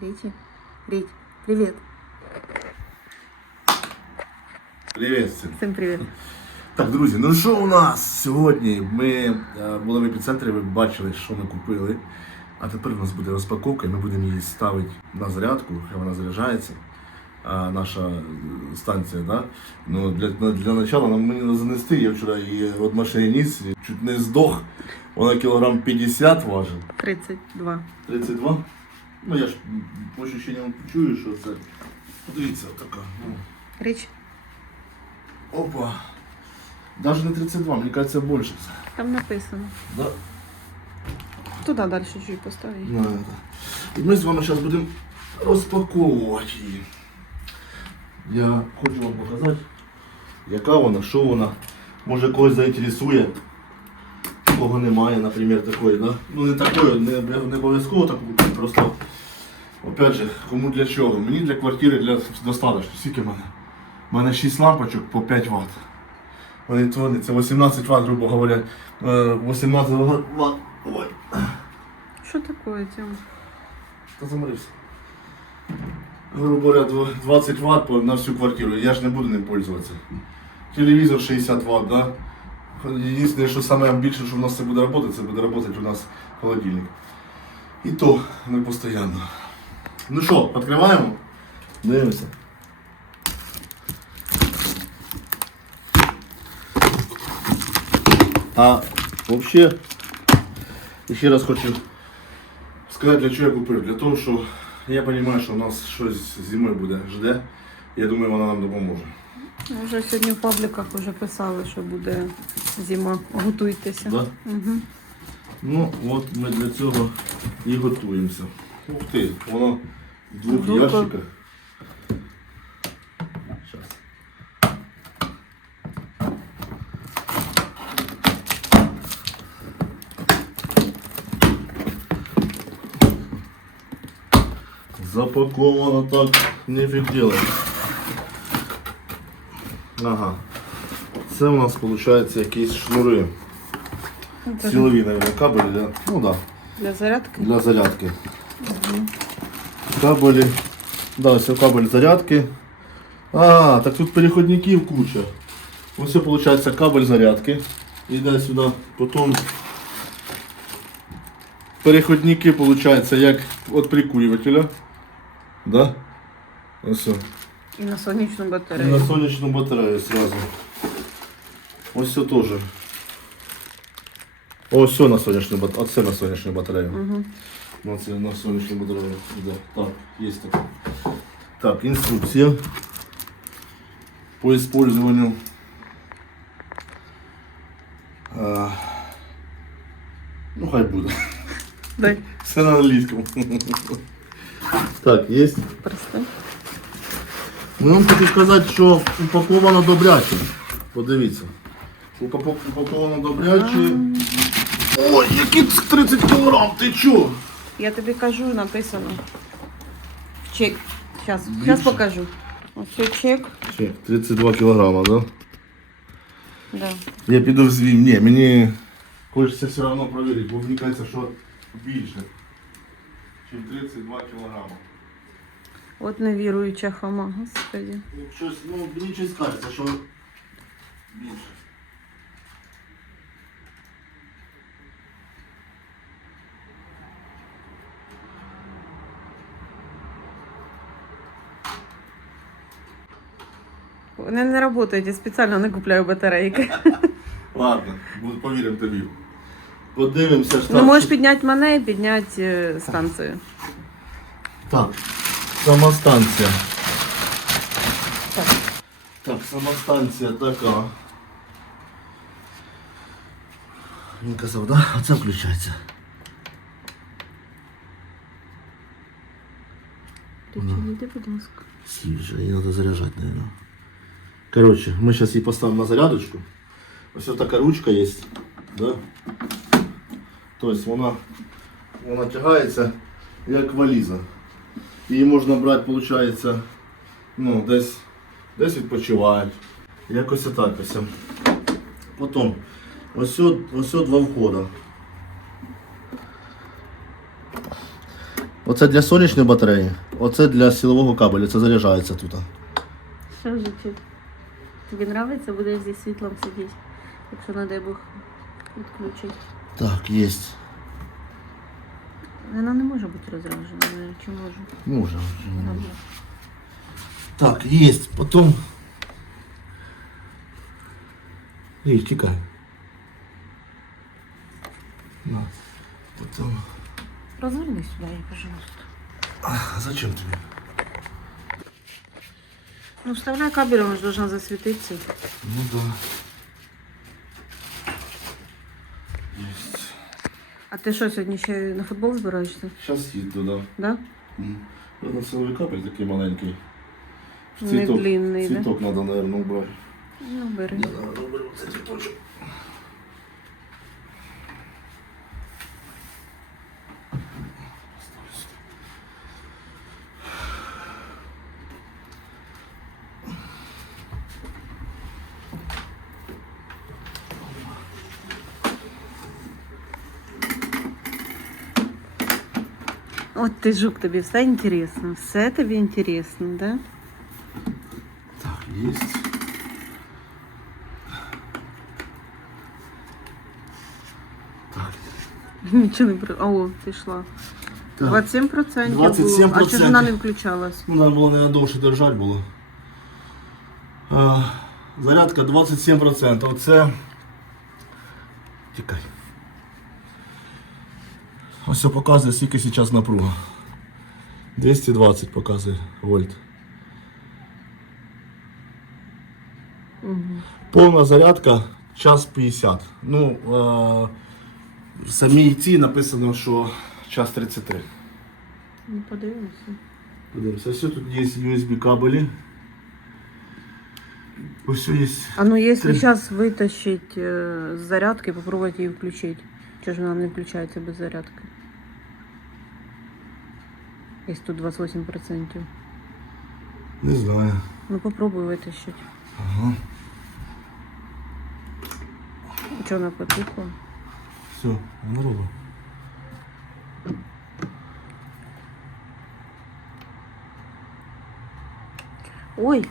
Річі. Річ. Привіт. Привіт, син. Всім привіт. Так, друзі, ну що у нас сьогодні? Ми е, були в епіцентрі, ви бачили, що ми купили. А тепер у нас буде розпаковка, і ми будемо її ставити на зарядку, хай вона заряджається. А, наша е, станція, да? Ну, для, для начала нам мені занести. Я вчора її від машини ніс, чуть не здох. Вона кілограм 50 важить. 32. 32. Ну я ж по ощущенням чую, що це. Подивіться, така. Річ. Опа. Даже не 32, мені кажется, більше. Там написано. Да? Туди далі чуть поставить. На это. І ми з вами зараз будемо розпаковувати її. Я хочу вам показати, яка вона, що вона. Може когось заінтересує. Кого немає, наприклад, такої, да? Ну не такої, не, не обов'язково таку, просто опять же, кому для чого? Мені для квартири для достатньо. Скільки в мене? У мене 6 лампочок по 5 Вт. Вони вони- це 18 Вт, грубо говоря. Е, 18 Вт. Ой. Що таке цьому? Та заморився. Грубо говоря, 20 Вт на всю квартиру. Я ж не буду ним пользуватися. Телевізор 60 Вт, да? Єдине, що саме більше, що в нас це буде працювати, це буде працювати у нас холодильник. І то не постійно. Ну що, відкриваємо? Дивимося. А взагалі, ще раз хочу сказати, для чого я купив. Для того, що я розумію, що у нас щось зимою буде жде. Я думаю, вона нам допоможе. Ну, Вже сьогодні в пабліках вже писали, що буде зима. Готуйтеся. Да? Угу. Ну, от ми для цього і готуємося. Ух ти, воно в двох Дурка. ящиках. Щас. Запаковано так нефиг делать. Ага. Це у нас виходить якісь шнури. Силові, наверное, кабелі, да? Ну да, для зарядки. для зарядки. Кабелі. Да, все кабель зарядки. А, так тут переходників куча. Ось все виходить кабель зарядки. Іде сюди. Потім переходники виходить як від прикурювателя. Да? Ось. І на сонячну батарею. І на сонячну батарею сразу. Ось все теж. Ось все на сонячну батарею. Оце на сонячну батарею. Угу. На, це на сонячну батарею. іде. Так, є таке. Так, інструкція по использованию. А, ну, хай буде. Дай, Все на англійському. Так, є. прости. Ну, вам хочу сказати, що упаковано добряче. Подивіться. Упаковано добряче. Ой, які 30 кілограм, ти чо? Я тобі кажу, написано. Чек. Зараз, Більше? зараз покажу. Ось чек. Чек, 32 кілограма, да? Да. Я піду в звім. Ні, мені хочеться все одно перевірити, бо мені кажеться, що більше, ніж 32 кілограма. От невіруюча хама, господи. Ну, щось, ну, мені щось кажеться, що більше. Вони не працюють, я спеціально не купляю батарейки. Ладно, повіримо тобі. Подивимося ж Ну, можеш підняти мене і підняти е, станцію. Так, сама станція. Так. Так, сама станція така. Він казав, да? Оце включається. Йди, будь ласка. Свіже, її треба заряджати, наверное. Короче, ми зараз її поставимо на зарядочку. Ось ось така ручка є. Да? Тобто вона, вона тягається як валіза. Її можна брати, виходить, ну, десь, десь відпочивають. Якось так ось. Потім ось, ось два входи. Оце для сонячної батареї, оце для силового кабеля, це заряджається тут. Що жичить? Тобі подобається, будеш зі світлом сидіти, якщо не дай Бог відключить. Так, є. Вона не може бути розражена, чи може? Може. Добре. Так, є. Потім. Ей, тікай. На. Потім. Розверни сюди, пожалуйста. А зачем тобі? Ну, вставляй кабель, он же должна засветиться. Ну да. Есть. А ты що, сьогодні ще на футбол збираєшся? Сейчас їду, да. Да? М. На силовий кабель такий маленький. Не Цвіток, длинний, да? цвіток надо, наверное, убрать. Ну, бери. Да, наверное, убрать цей цвіточок. От ти жук, тобі все інтересно. Все тобі інтересно, да? Так, есть. Так. Нічого не при... О, пішла. так. 27% було. А 27%. чи ж вона не включалась? Ну, надо було не довше держати було. А, зарядка 27%. Оце. Тікай. Ось це показує, скільки зараз напруга. 220 показує вольт. Угу. Повна зарядка час 50. Ну, е, в самій ці написано, що час 33. Ну, подивимося. Подивимося, все тут є USB кабелі. Ось є. А ну, якщо зараз витащить е, з зарядки, попробувати її включити. Чи ж вона не включається без зарядки? Якщо тут 28%. Не знаю. Ну попробуй витащити. Ага. Чого вона потухла? Все, вона робить. Ой,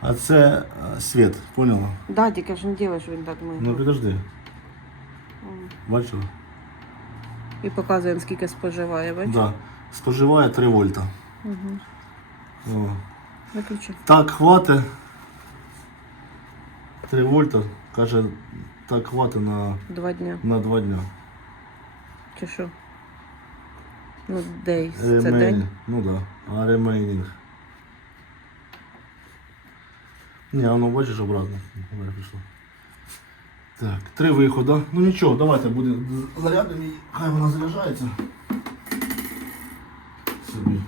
А це е, світ, поняла? да, тільки ж не ділай, що він так ми. Ну підожди. Бачила? І показує, скільки споживає, бачиш? Да. Споживає 3 вольта. Угу. О. Виключи. Так, хватить. 3 вольта. Каже, так хватить на, Два дня. на 2 дня. Чи що? Ну, days. Це Ремейн. день. Ну да. А ремейнінг. Ні, воно бачиш обратно. Пішло. Так, три виходи. Ну нічого, давайте буде зарядимо її. Хай вона заряджається. Собі.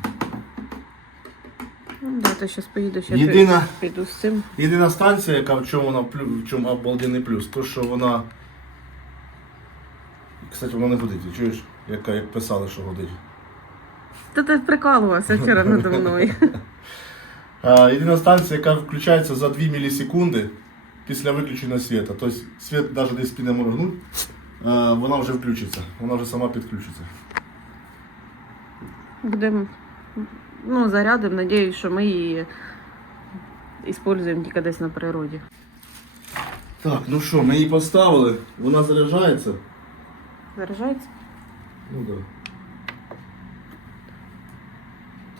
Ну, да, то зараз поїду, ще Єдина, піду з цим. єдина станція, яка в чому вона плю- в чому обалденний плюс, то що вона. Кстати, вона не годить, чуєш? Яка як писали, що годить. Та ти прикалувався вчора надо мною. А, єдина станція, яка включається за 2 мілісекунди після виключення світу. Тобто світ навіть десь піде моргнуть, а, вона вже включиться, вона вже сама підключиться. Будемо ну, зарядом. надіюсь, що ми її використовуємо тільки десь на природі. Так, ну що, ми її поставили, вона заряджається. Заряджається? Ну так. Да.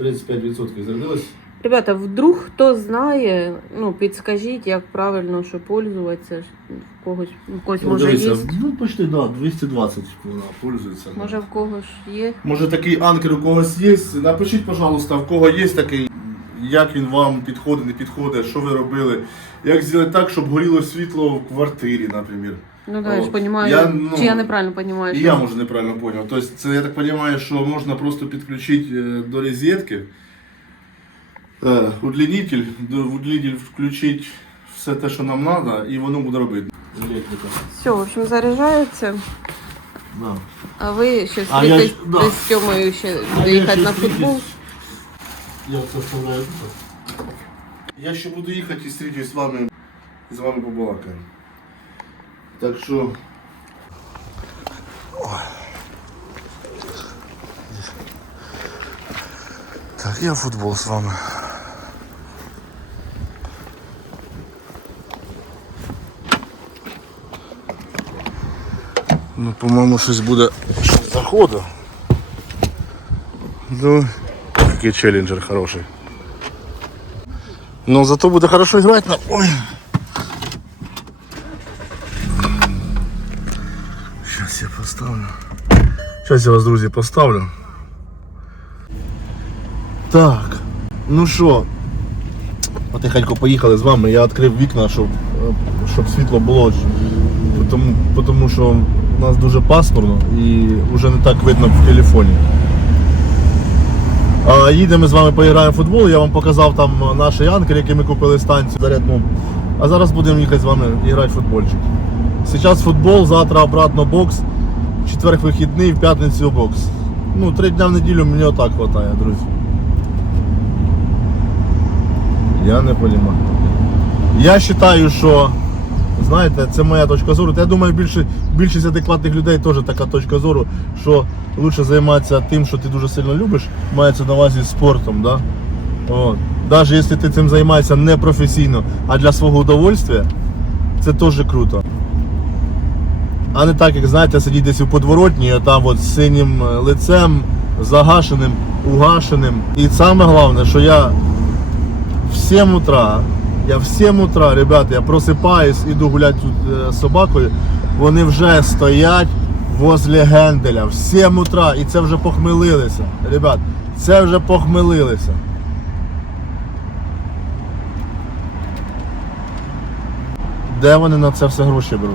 35% зарядилась. Ребята, вдруг хто знає, ну підскажіть, як правильно що пользуватися. В когось, в когось Ну, може дивіться, є. ну почти, да, 220 вона пользується. Може в когось є. Може такий анкер у когось є. Напишіть, пожалуйста, в кого є такий, як він вам підходить, не підходить, що ви робили. Як зробити так, щоб горіло світло в квартирі, наприклад. Ну да, я ж розумію, я, ну, чи я неправильно розумію. І я може неправильно зрозумів. Тобто, це я так розумію, що можна просто підключити е, до розетки. е, Удлінитель, до удлінитель включити все те, що нам треба, і воно буде робити. Електрика. Все, в общем, заряджається. Да. А ви ще А я слідкою ж- да. десь з Тьомою ще А я доїхати ще на слідкую. футбол. Я це вставляю тут. Я ще буду їхати і зустрічусь з вами, з вами побалакаємо. Так що. Ой. Так, я футбол з вами. Ну, по-моєму, щось буде щось заходу. Ну, який челленджер хороший. Ну, зато буде хорошо грати на... Ой. Сейчас я поставлю. Сейчас я вас, друзі, поставлю. Так, ну що, потихеньку поїхали з вами. Я відкрив вікна, щоб, е, щоб світло було. Тому, тому що у нас дуже пасмурно і вже не так видно в телефоні. Їдемо з вами поіграємо в футбол. Я вам показав там наш анкер, який ми купили станцію зарядну. А зараз будемо їхати з вами грати в футбольчик. Зараз футбол, завтра обратно бокс, четверг вихідний, в п'ятницю бокс. Ну, три дня в неділю мені отак вистачає, друзі. Я не розумію. Я вважаю, що знаєте, це моя точка зору. Та я думаю, більше, більшість адекватних людей теж така точка зору, що краще займатися тим, що ти дуже сильно любиш, мається на увазі спортом. Да? От. Навіть якщо ти цим займаєшся не професійно, а для свого удовольствия, це теж круто. А не так, як знаєте, сидіть десь у подворотні, а там от з синім е, лицем, загашеним, угашеним. І саме головне, що я в 7 утра, я в 7 утра, ребята, я просипаюсь, іду гуляти е, з собакою, вони вже стоять возле генделя в 7 утра і це вже похмелилися. Ребят, це вже похмелилися. Де вони на це все гроші беруть?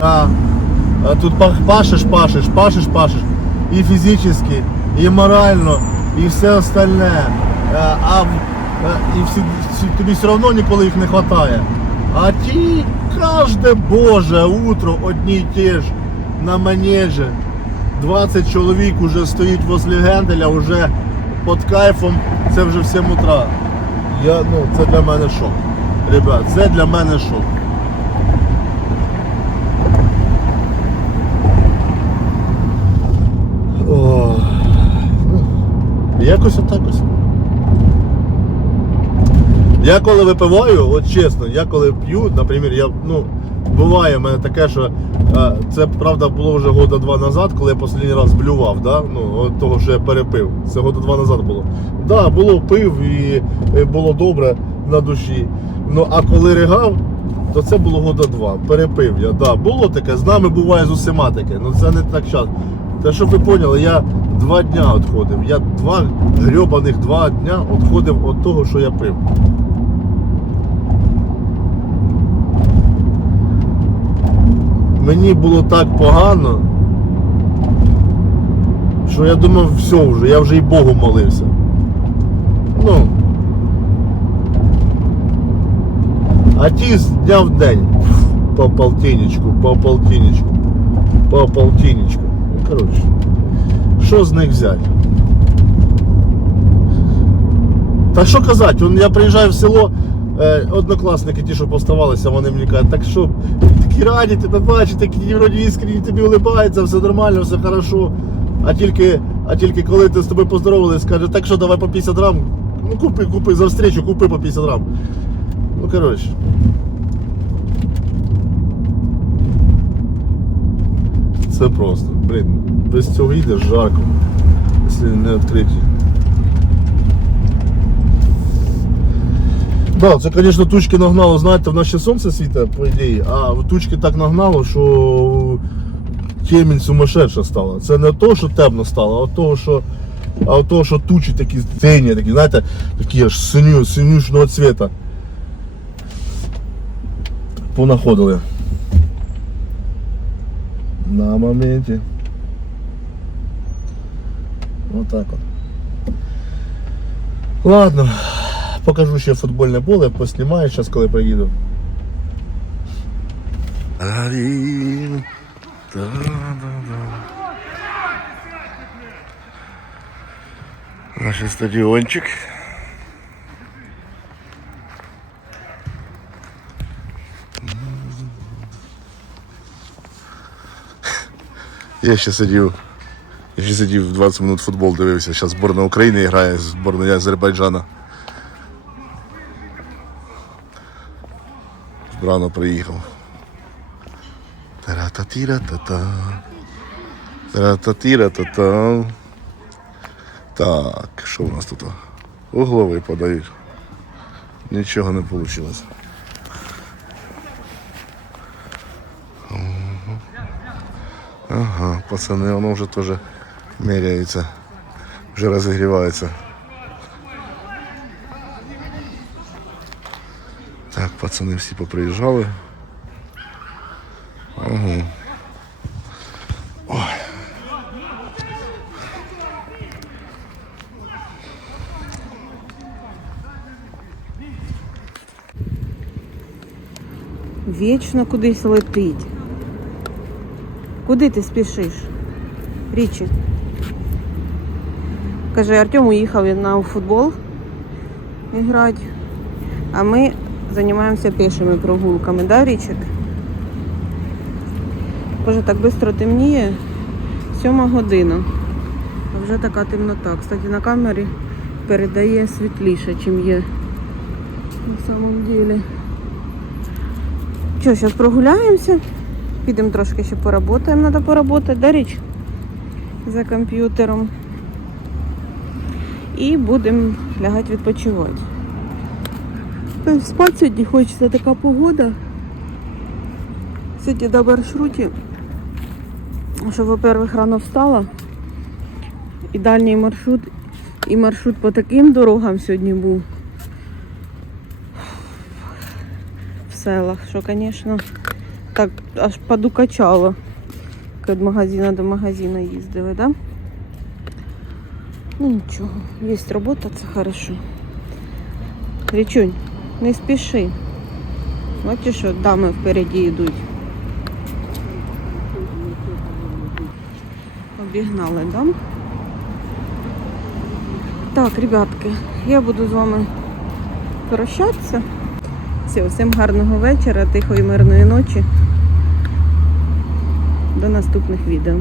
А, тут па- пашеш, пашеш, пашеш, пашеш. І фізично, і морально, і все остальне. А, а, а, і всі, тобі все одно ніколи їх не вистачає. А ті кожне боже утро одні й ті ж на манежі. 20 чоловік уже стоїть возле генделя, вже під кайфом, це вже в 7 утра. Я, ну, це для мене шок. Ребят, це для мене шок. О, ну, якось отак ось. Я коли випиваю, от чесно, я коли п'ю, наприклад, я, ну, буває в мене таке, що е, це правда було вже года два назад, коли я останній раз блював, да? ну, от того, що я перепив. Це года два назад було. Да, було пив і було добре на душі. Ну а коли ригав, то це було года два. Перепив я. Да, було таке, з нами буває з усіма таке. Ну це не так часто. Та щоб ви поняли, я два дня відходив. Я два грьобаних два дня відходив від того, що я пив. Мені було так погано, що я думав, все вже, я вже і Богу молився. Ну. А ті з дня в день. По полтинничку, по полтинничку, по полтинничку. Ну, коротше, що з них взяти? Та що казати, я приїжджаю в село, е, однокласники ті, що поставалися, вони мені кажуть, так що, такі раді тебе бачать, такі вроді іскренні тобі улибаються, все нормально, все хорошо. А тільки, а тільки коли ти з тобою поздоровались, каже, так що давай по 50 грам, ну купи, купи за встречу, купи по 50 грам. Ну коротше. Це просто, блін, без цього їдеш жарко, якщо не відкриті. Да, це, звісно, тучки нагнало, знаєте, в нас ще сонце світить, по ідеї, а тучки так нагнало, що темінь сумасшедша стала. Це не то, що темно стало, а от того, що, а от того, що тучі такі сині, такі, знаєте, такі аж синю, синюшного цвіта. Понаходили. На моменті. Отак от. Ладно. Покажу ще футбольне поле, поснімаю зараз, коли приїду. Наш стадіончик. Я ще сидів. Я сидів 20 минут футбол дивився. Зараз зборна України грає з зборною Азербайджана. Рано приїхав. Тара-та-тіра-та-та. Тара-та-тіра-та-та. Так, що у нас тут? Угловий подають. Нічого не вийшло. Ага, пацани, воно вже теж міряється. Вже розігрівається. Так, пацани всі поприїжджали. Ага. Ой. Вічно кудись летить. Куди ти спішиш? Річі. Каже, Артем уїхав на футбол грати, а ми займаємося пішими прогулками, да, Річик? Боже, так швидко темніє. Сьома година. А вже така темнота. Кстати, на камері передає світліше, чим є на самом деле. Що, зараз прогуляємося. Підемо трошки ще поработаємо. Треба поработати, да, річ? За комп'ютером. І будемо лягати відпочивати. Спати сьогодні хочеться така погода. Сьогодні на маршруті. Що, во-первых, рано встала. І дальній маршрут, і маршрут по таким дорогам сьогодні був. в селах, що, звісно, так аж подукачало. Від магазину до магазину їздили, да? Ну нічого, є робота, це хорошо. Річунь, не спіши. Бачиш, що дами впереді йдуть. Обігнали, да? Так, ребятки, я буду з вами прощатися. Все, всім гарного вечора, тихої мирної ночі. До наступних відео.